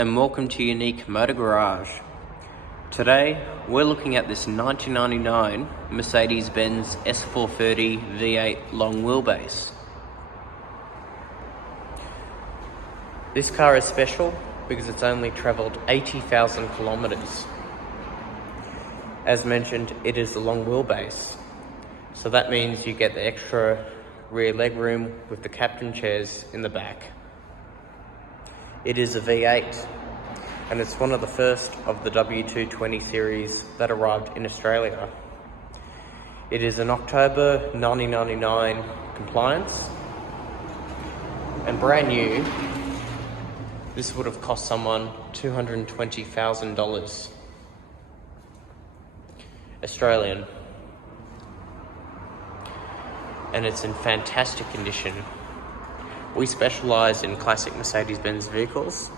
and welcome to Unique Motor Garage. Today we're looking at this 1999 Mercedes-Benz S430 V8 long wheelbase. This car is special because it's only travelled 80,000 kilometres. As mentioned, it is the long wheelbase, so that means you get the extra rear legroom with the captain chairs in the back. It is a V8, and it's one of the first of the W220 series that arrived in Australia. It is an October 1999 compliance, and brand new. This would have cost someone $220,000 Australian, and it's in fantastic condition. We specialise in classic Mercedes-Benz vehicles,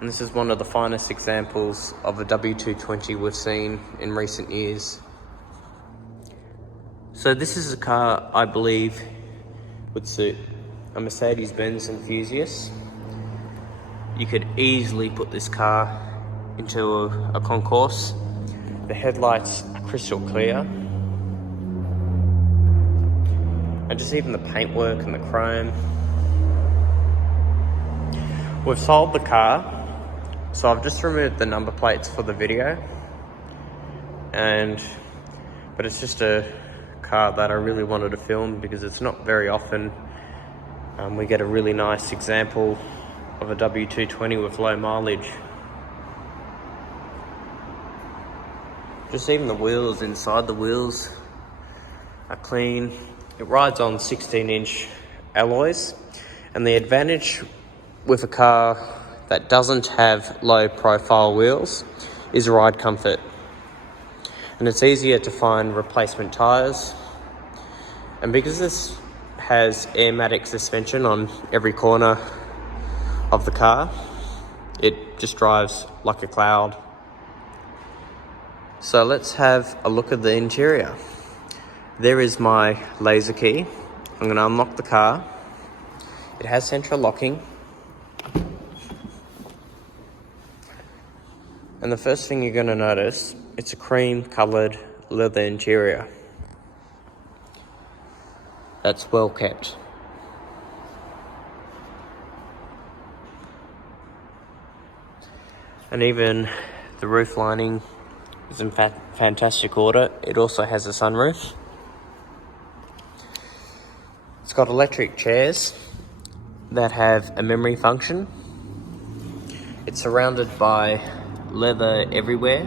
and this is one of the finest examples of a W220 we've seen in recent years. So this is a car I believe would suit a Mercedes-Benz enthusiast. You could easily put this car into a concourse. The headlights are crystal clear, and just even the paintwork and the chrome. We've sold the car, so I've just removed the number plates for the video, but it's just a car that I really wanted to film because it's not very often we get a really nice example of a W220 with low mileage. Just even the wheels, inside the wheels are clean. It rides on 16-inch alloys, and the advantage with a car that doesn't have low profile wheels is ride comfort. And it's easier to find replacement tyres. And because this has airmatic suspension on every corner of the car, it just drives like a cloud. So let's have a look at the interior. There is my laser key. I'm going to unlock the car. It has central locking. And the first thing you're going to notice, it's a cream coloured leather interior. That's well kept. And even the roof lining is in fantastic order. It also has a sunroof. It's got electric chairs that have a memory function. It's surrounded by leather everywhere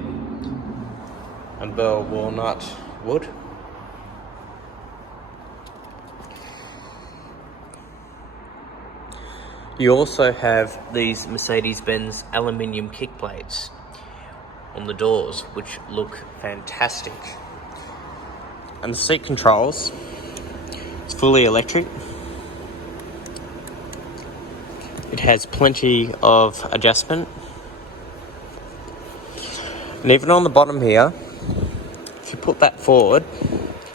and burl walnut wood. You also have these Mercedes-Benz aluminium kick plates on the doors, which look fantastic. And the seat controls, it's fully electric. It has plenty of adjustment. And even on the bottom here, if you put that forward,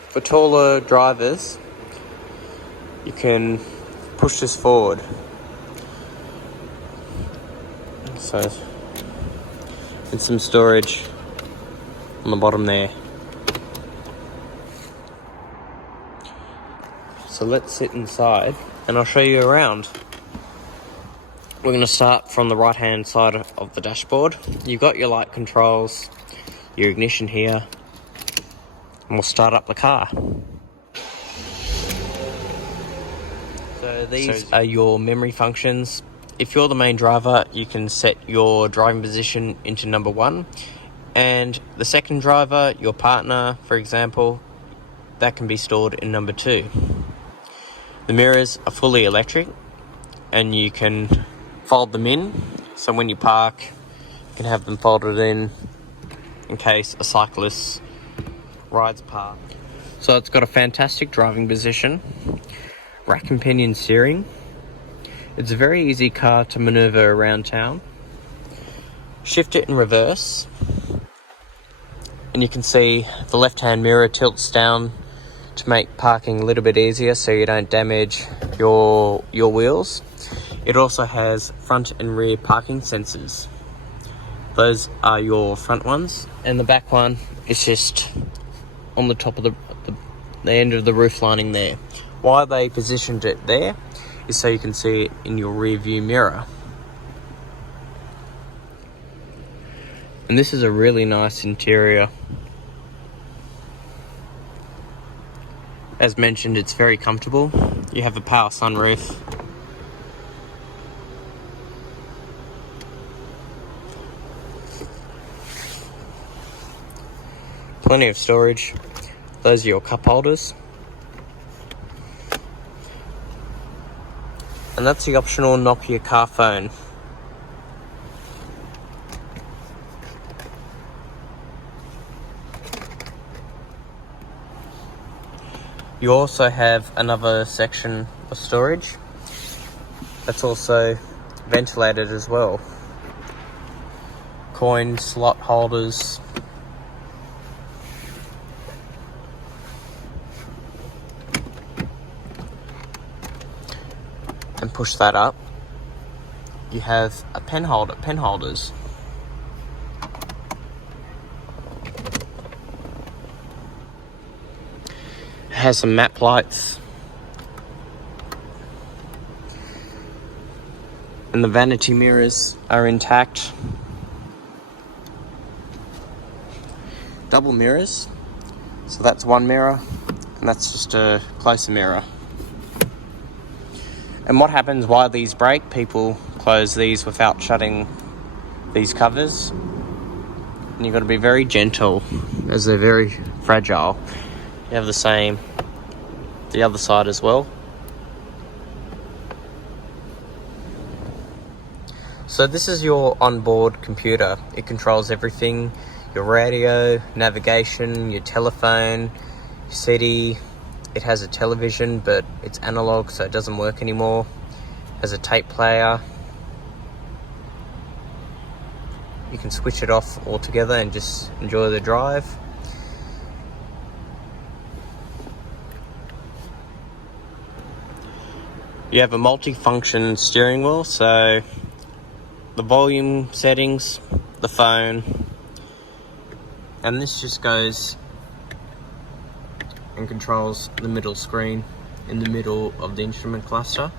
for taller drivers, you can push this forward. So, and some storage on the bottom there. So let's sit inside and I'll show you around. We're going to start from the right hand side of the dashboard. You've got your light controls, your ignition here, and we'll start up the car. So these are your memory functions. If you're the main driver, you can set your driving position into number 1, and the second driver, your partner, for example, that can be stored in number 2. The mirrors are fully electric, and you can fold them in, so when you park, you can have them folded in case a cyclist rides past. So it's got a fantastic driving position, rack and pinion steering. It's a very easy car to manoeuvre around town. Shift it in reverse, and you can see the left-hand mirror tilts down to make parking a little bit easier so you don't damage your wheels. It also has front and rear parking sensors. Those are your front ones, and the back one is just on the top of the end of the roof lining there. Why they positioned it there is so you can see it in your rear view mirror. And this is a really nice interior. As mentioned, it's very comfortable. You have a power sunroof. Plenty of storage. Those are your cup holders. And that's the optional Nokia car phone. You also have another section of storage that's also ventilated as well. Coin slot holders. And push that up. You have a pen holders. It has some map lights. And the vanity mirrors are intact. Double mirrors. So that's one mirror, and that's just a closer mirror. And what happens while these break, people close these without shutting these covers. And you've got to be very gentle, as they're very fragile. You have the other side as well. So this is your onboard computer. It controls everything: your radio, navigation, your telephone, your CD. It has a television, but it's analog, so it doesn't work anymore. It has a tape player. You can switch it off altogether and just enjoy the drive. You have a multi-function steering wheel, so the volume settings, the phone, and this just goes and controls the middle screen in the middle of the instrument cluster.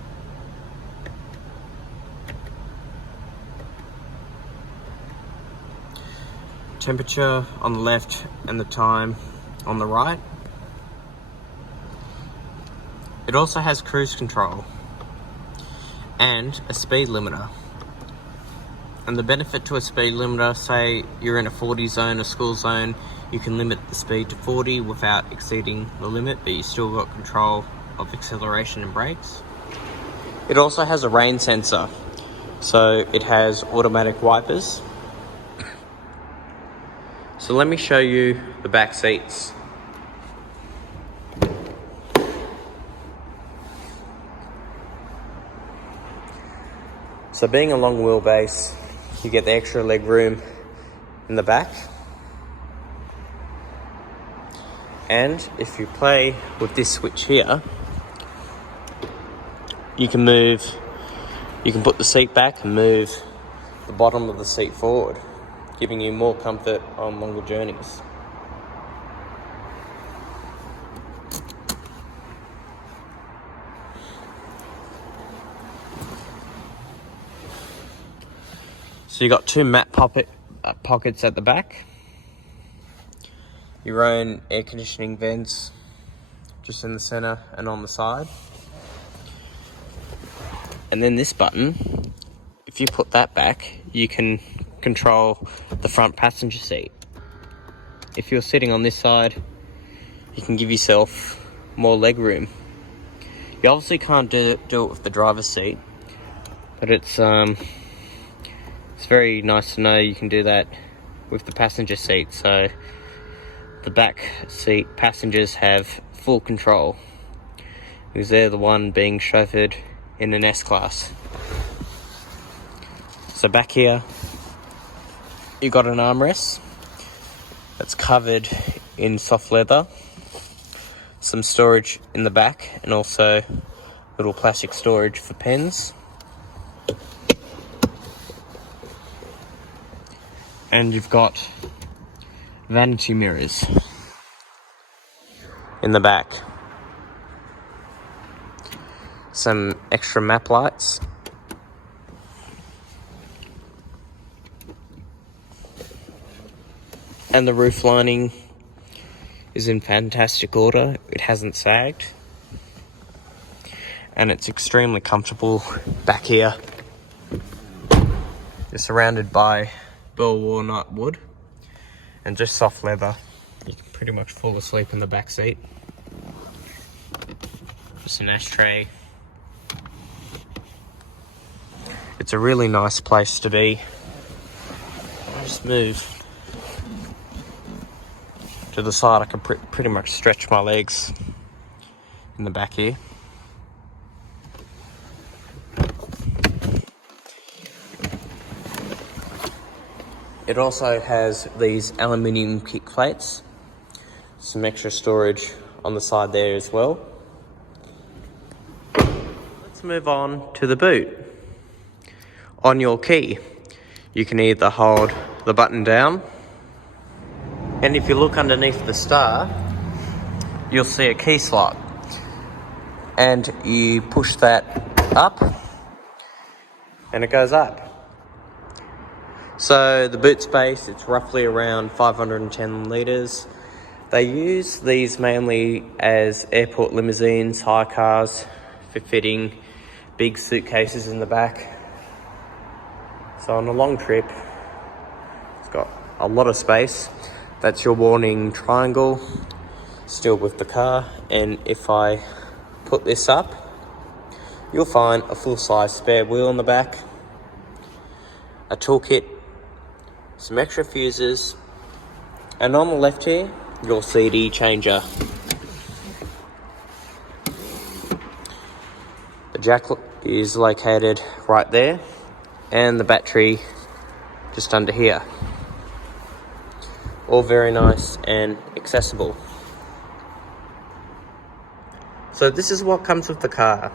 Temperature on the left and the time on the right. It also has cruise control and a speed limiter. And the benefit to a speed limiter, say you're in a 40 zone, a school zone, you can limit the speed to 40 without exceeding the limit, but you still got control of acceleration and brakes. It also has a rain sensor, so it has automatic wipers. So let me show you the back seats. So being a long wheelbase, you get the extra leg room in the back. And if you play with this switch here, you can put the seat back and move the bottom of the seat forward, giving you more comfort on longer journeys. So you got two mat pockets at the back. Your own air conditioning vents just in the center and on the side. And then this button, if you put that back, you can control the front passenger seat. If you're sitting on this side, you can give yourself more leg room. You obviously can't do it with the driver's seat, but it's very nice to know you can do that with the passenger seat. So the back seat passengers have full control, because they're the one being chauffeured in an S-Class. So back here, you got an armrest that's covered in soft leather, some storage in the back, and also little plastic storage for pens. And you've got vanity mirrors in the back. Some extra map lights. And the roof lining is in fantastic order. It hasn't sagged. And it's extremely comfortable back here. You're surrounded by bell walnut wood and just soft leather. You can pretty much fall asleep in the back seat. Just an ashtray. It's a really nice place to be. I'll just move to the side. I can pretty much stretch my legs in the back here. It also has these aluminium kick plates, some extra storage on the side there as well. Let's move on to the boot. On your key, you can either hold the button down, and if you look underneath the star, you'll see a key slot, and you push that up and it goes up. So the boot space, it's roughly around 510 litres. They use these mainly as airport limousines, hire cars, for fitting big suitcases in the back. So on a long trip, it's got a lot of space. That's your warning triangle, still with the car. And if I put this up, you'll find a full-size spare wheel in the back, a toolkit, some extra fuses, and on the left here, your CD changer. The jack is located right there, and the battery just under here. All very nice and accessible. So this is what comes with the car.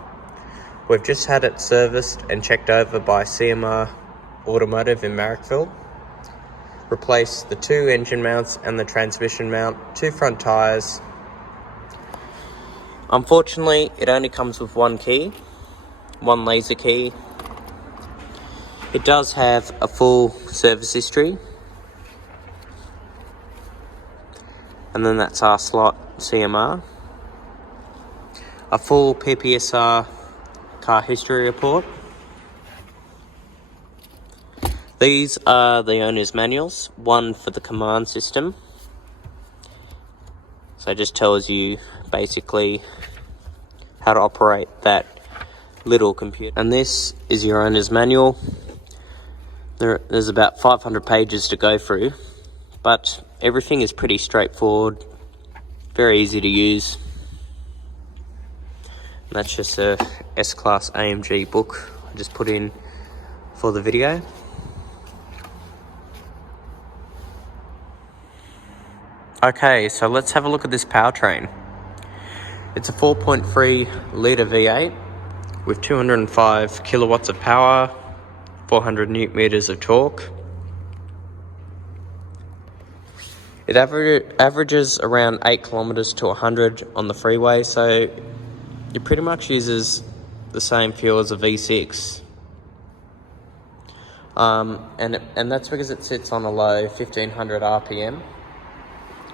We've just had it serviced and checked over by CMR Automotive in Marrickville. Replaced the 2 engine mounts and the transmission mount, 2 front tyres. Unfortunately, it only comes with 1 key, 1 laser key. It does have a full service history. And then that's our slot CMR. A full PPSR car history report. These are the owner's manuals, one for the command system. So it just tells you basically how to operate that little computer. And this is your owner's manual. There's about 500 pages to go through, but everything is pretty straightforward, very easy to use. And that's just a S-Class AMG book I just put in for the video. Okay, so let's have a look at this powertrain. It's a 4.3 litre V8 with 205 kilowatts of power, 400 newton meters of torque. It averages around 8 kilometers to 100 on the freeway, so it pretty much uses the same fuel as a V6. And that's because it sits on a low 1500 RPM.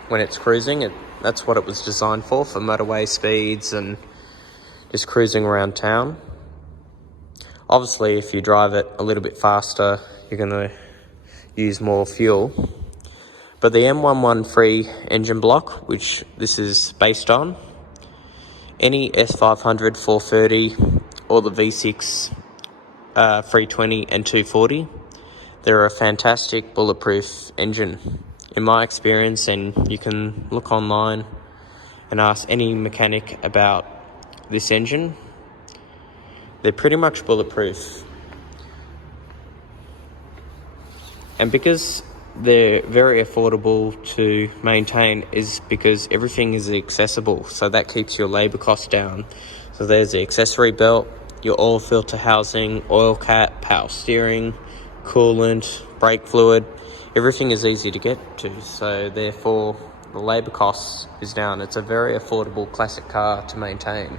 When it's cruising, that's what it was designed for motorway speeds and just cruising around town. Obviously, if you drive it a little bit faster, you're going to use more fuel. But the M113 engine block, which this is based on, any S500 430 or the V6 320 and 240, they're a fantastic bulletproof engine. In my experience, and you can look online and ask any mechanic about this engine, they're pretty much bulletproof. And because they're very affordable to maintain is because everything is accessible, so that keeps your labour costs down. So there's the accessory belt, your oil filter housing, oil cap, power steering, coolant, brake fluid. everything is easy to get to, so therefore the labour costs is down. It's a very affordable classic car to maintain.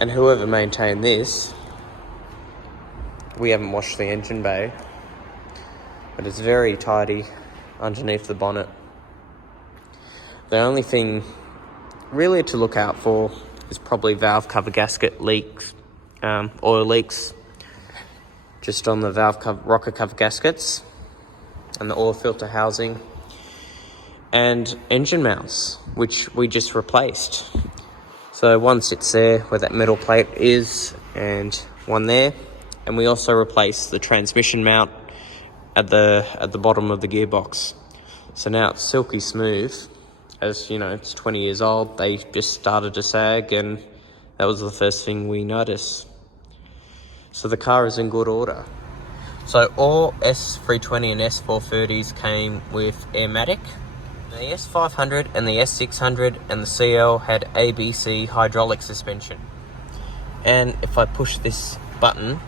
And whoever maintained this, we haven't washed the engine bay, but it's very tidy underneath the bonnet. The only thing really to look out for is probably valve cover gasket leaks, oil leaks, just on the rocker cover gaskets and the oil filter housing, and engine mounts, which we just replaced. So one sits there where that metal plate is, and one there, and we also replaced the transmission mount at the bottom of the gearbox. So now it's silky smooth. As you know, it's 20 years old. They just started to sag, and that was the first thing we noticed. So the car is in good order. So all S320 and S430s came with Airmatic. The S500 and the S600 and the CL had ABC hydraulic suspension. And if I push this button,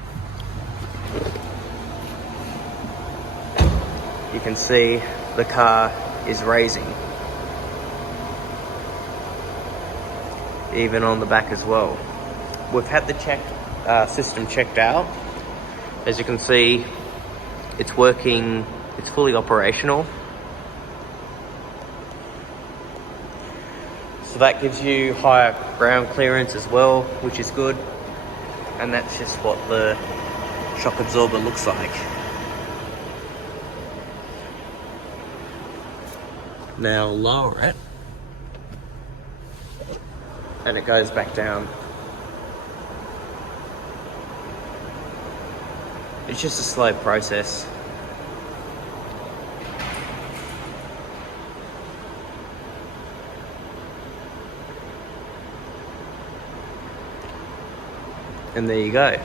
you can see the car is raising. Even on the back as well. We've had the system checked out. As you can see, it's working, it's fully operational. So that gives you higher ground clearance as well, which is good. And that's just what the shock absorber looks like. Now lower it, and it goes back down. It's just a slow process. And there you go.